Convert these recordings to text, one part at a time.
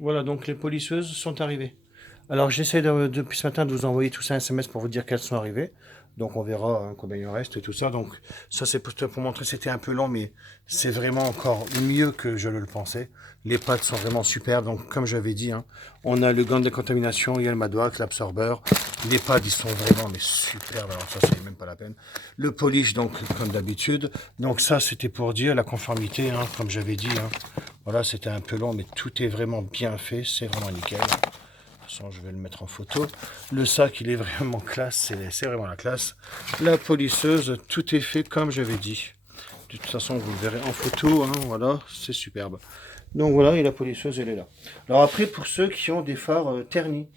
Voilà, donc les polisseuses sont arrivées. Alors j'essaie depuis ce matin de vous envoyer tout ça un SMS pour vous dire qu'elles sont arrivées. Donc on verra hein, combien il en reste et tout ça. Donc ça c'est pour montrer, c'était un peu long, mais c'est vraiment encore mieux que je le pensais. Les pattes sont vraiment super. Donc comme j'avais dit, hein, on a le gant de décontamination, il y a le madouak, l'absorbeur. Les pads ils sont vraiment mais superbes. Alors ça c'est même pas la peine. Le polish donc comme d'habitude. Donc ça c'était pour dire la conformité, hein, comme j'avais dit. Hein. Voilà, c'était un peu long, mais tout est vraiment bien fait. C'est vraiment nickel. Je vais le mettre en photo. Le sac, il est vraiment classe, c'est vraiment la classe. La polisseuse, tout est fait comme j'avais dit. De toute façon, vous le verrez en photo, hein, voilà, c'est superbe. Donc voilà, et la polisseuse, elle est là. Alors après, pour ceux qui ont des phares ternis,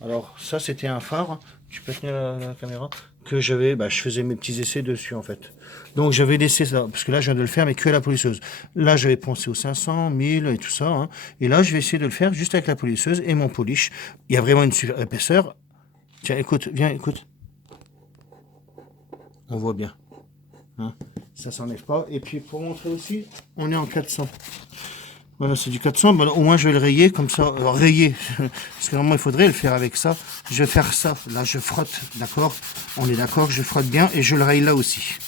alors ça, c'était un phare, tu peux tenir la caméra, que j'avais, je faisais mes petits essais dessus en fait. Donc j'avais laissé ça, parce que là je viens de le faire, mais que à la polisseuse. Là j'avais pensé aux 500, 1000 et tout ça. Hein. Et là je vais essayer de le faire juste avec la polisseuse et mon polish. Il y a vraiment une super épaisseur. Tiens, écoute, viens, écoute. On voit bien. Hein. Ça s'enlève pas. Et puis pour montrer aussi, on est en 400. Voilà, c'est du 400. Au moins je vais le rayer comme ça. Rayer, parce que normalement il faudrait le faire avec ça. Je vais faire ça. Là je frotte, d'accord. On est d'accord, je frotte bien et je le raye là aussi.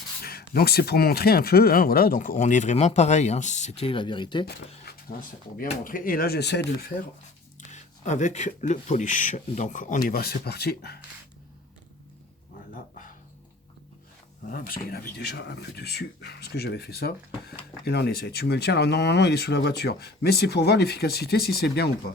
Donc c'est pour montrer un peu, hein, voilà, donc on est vraiment pareil, hein, c'était la vérité, hein, c'est pour bien montrer. Et là j'essaie de le faire avec le polish. Donc on y va, c'est parti. Voilà. Voilà, parce qu'il y en avait déjà un peu dessus, parce que j'avais fait ça. Et là on essaie, tu me le tiens, alors normalement il est sous la voiture, mais c'est pour voir l'efficacité, si c'est bien ou pas.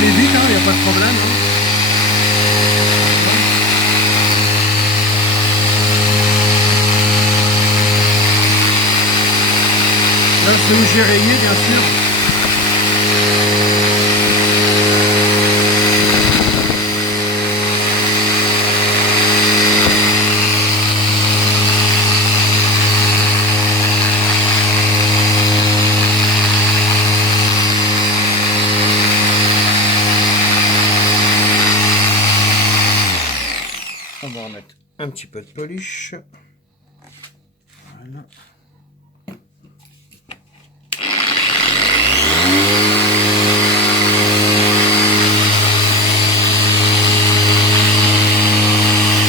Vite, il n'y a pas de problème. Hein. Là, c'est où j'ai rayé, bien sûr. On va remettre un petit peu de polish. Voilà.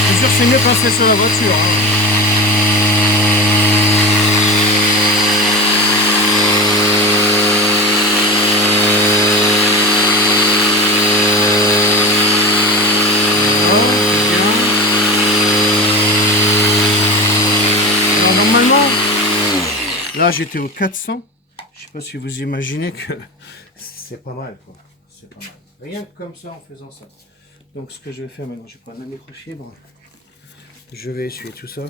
C'est sûr, c'est mieux quand c'est sur la voiture. Hein. Là, j'étais au 400. Je sais pas si vous imaginez que c'est pas mal, quoi. C'est pas mal. Rien que comme ça, en faisant ça. Donc, ce que je vais faire maintenant, je vais prendre un microfibre. Je vais essuyer tout ça.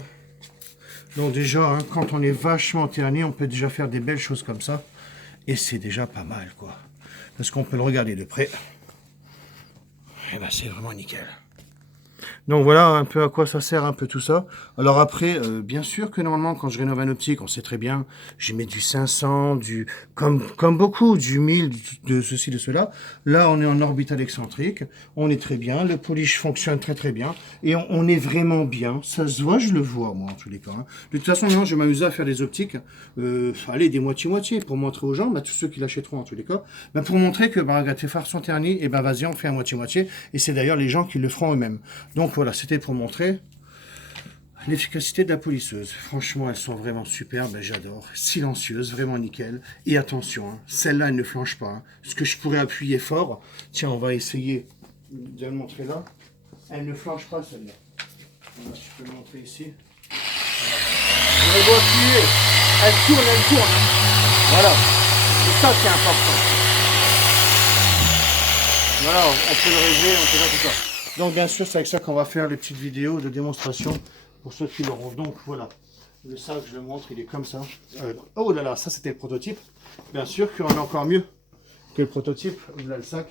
Donc, déjà, hein, quand on est vachement terni, on peut déjà faire des belles choses comme ça. Et c'est déjà pas mal, quoi. Parce qu'on peut le regarder de près. Et ben, c'est vraiment nickel. Donc voilà un peu à quoi ça sert un peu tout ça. Alors après, bien sûr que normalement quand je rénove un optique, on sait très bien, je mets du 500, comme beaucoup, du 1000, de ceci, de cela. Là, on est en orbital excentrique, on est très bien, le polish fonctionne très très bien, et on est vraiment bien. Ça se voit, je le vois moi en tous les cas. Hein. De toute façon, maintenant, je m'amuse à faire des optiques, allez, des moitié-moitié, pour montrer aux gens, tous ceux qui l'achèteront en tous les cas, pour montrer que tes phares sont ternis, et vas-y, on fait un moitié-moitié, et c'est d'ailleurs les gens qui le feront eux-mêmes. Donc voilà, c'était pour montrer l'efficacité de la polisseuse. Franchement, elles sont vraiment superbes, j'adore. Silencieuses, vraiment nickel. Et attention, hein, celle-là, elle ne flanche pas. Hein. Ce que je pourrais appuyer fort, tiens, on va essayer de le montrer là. Elle ne flanche pas, celle-là. Voilà, je peux le montrer ici. Voilà. Je vais appuyer. Elle tourne. Hein. Voilà. C'est ça qui est important. Voilà, on peut le régler, on peut faire tout ça. Donc bien sûr, c'est avec ça qu'on va faire les petites vidéos de démonstration pour ceux qui l'auront. Donc voilà, le sac, je le montre, il est comme ça. Oh là là, ça c'était le prototype. Bien sûr qu'il y en a encore mieux que le prototype. Là le sac.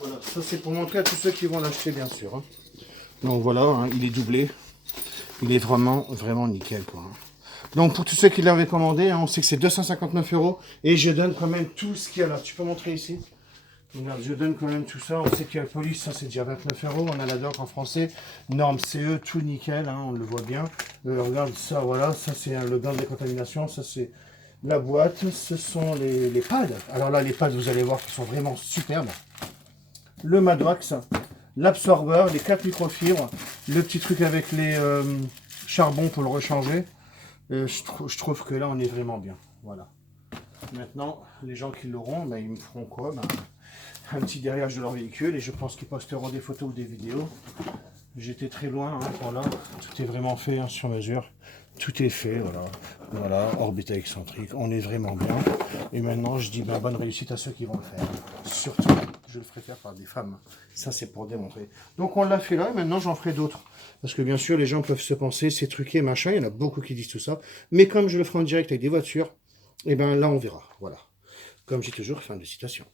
Voilà, ça c'est pour montrer à tous ceux qui vont l'acheter, bien sûr. Hein. Donc voilà, hein, il est doublé. Il est vraiment nickel, quoi. Hein. Donc pour tous ceux qui l'avaient commandé, hein, on sait que c'est 259 € et je donne quand même tout ce qu'il y a là. Tu peux montrer ici? Regarde, je donne quand même tout ça. On sait qu'il y a la police, ça c'est déjà 29 €. On a la doc en français. Norme CE, tout nickel, hein, on le voit bien. Regarde ça, voilà. Ça c'est le gant de décontamination. Ça c'est la boîte. Ce sont les pads. Alors là, les pads, vous allez voir qu'ils sont vraiment superbes. Le Madwax, l'absorbeur, les 4 microfibres. Le petit truc avec les charbons pour le rechanger. Je trouve que là, on est vraiment bien. Voilà. Maintenant, les gens qui l'auront, ben, ils me feront quoi? Ben, un petit derrière de leur véhicule et je pense qu'ils posteront des photos ou des vidéos. J'étais très loin, hein, voilà. Tout est vraiment fait hein, sur mesure. Tout est fait, voilà. Voilà, orbita excentrique, on est vraiment bien. Et maintenant, je dis ben, bonne réussite à ceux qui vont le faire. Surtout, je le ferai faire par des femmes. Ça, c'est pour démontrer. Donc, on l'a fait là, et maintenant, j'en ferai d'autres. Parce que bien sûr, les gens peuvent se penser, c'est truqué, machin. Il y en a beaucoup qui disent tout ça. Mais comme je le ferai en direct avec des voitures, et ben là, on verra. Voilà. Comme j'ai toujours, fin de citation.